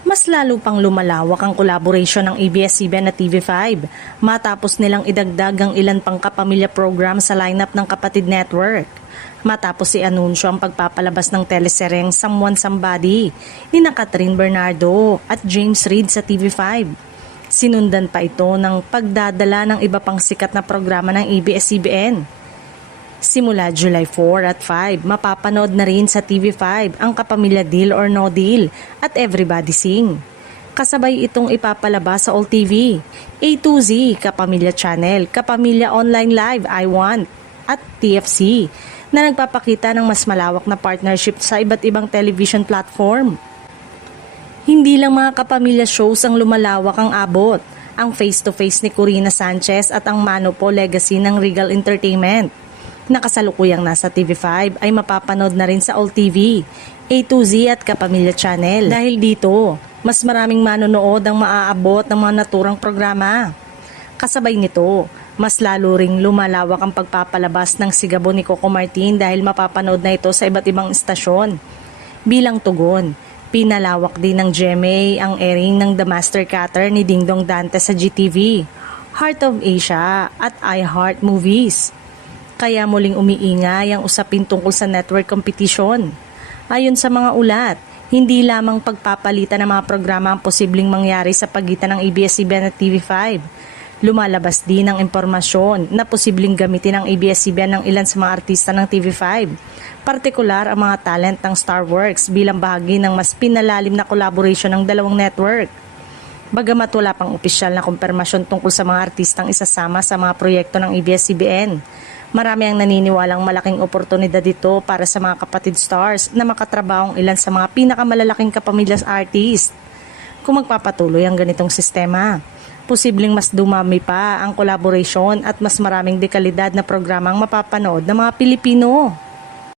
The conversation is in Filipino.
Mas lalo pang lumalawak ang collaboration ng ABS-CBN at TV5 matapos nilang idagdag ang ilan pang kapamilya program sa lineup ng kapatid network. Matapos i-anunsyo ang pagpapalabas ng teleseryeng Someone Somebody ni Catherine Bernardo at James Reid sa TV5. Sinundan pa ito ng pagdadala ng iba pang sikat na programa ng ABS-CBN. Simula July 4 at 5, mapapanood na rin sa TV5 ang Kapamilya Deal or No Deal at Everybody Sing. Kasabay itong ipapalabas sa All TV, A to Z, Kapamilya Channel, Kapamilya Online Live, I Want, at TFC na nagpapakita ng mas malawak na partnership sa iba't ibang television platform. Hindi lang mga kapamilya shows ang lumalawak ang abot, ang face-to-face ni Corina Sanchez at ang Manopo Legacy ng Regal Entertainment. Nakasalukuyang nasa TV5 ay mapapanood na rin sa All TV, A to Z at Kapamilya Channel. Dahil dito, mas maraming manonood ang maaabot ng mga naturang programa. Kasabay nito, mas lalo ring lumalawak ang pagpapalabas ng Sigabo ni Coco Martin dahil mapapanood na ito sa iba't ibang istasyon. Bilang tugon, pinalawak din ng GMA ang airing ng The Master Cutter ni Dingdong Dante sa GTV, Heart of Asia at iHeart Movies. Kaya muling umiingay ang usapin tungkol sa network competition. Ayon sa mga ulat, hindi lamang pagpapalitan ng mga programa ang posibleng mangyari sa pagitan ng ABS-CBN at TV5. Lumalabas din ang impormasyon na posibleng gamitin ng ABS-CBN ng ilan sa mga artista ng TV5, partikular ang mga talent ng Starworks bilang bahagi ng mas pinalalim na collaboration ng dalawang network. Bagamat wala pang opisyal na kumpirmasyon tungkol sa mga artistang isasama sa mga proyekto ng ABS-CBN, marami ang naniniwalang malaking oportunidad dito para sa mga kapatid stars na makatrabaho ang ilan sa mga pinakamalalaking kapamilyas artist. Kung magpapatuloy ang ganitong sistema, posibleng mas dumami pa ang collaboration at mas maraming dekalidad na programang mapapanood ng mga Pilipino.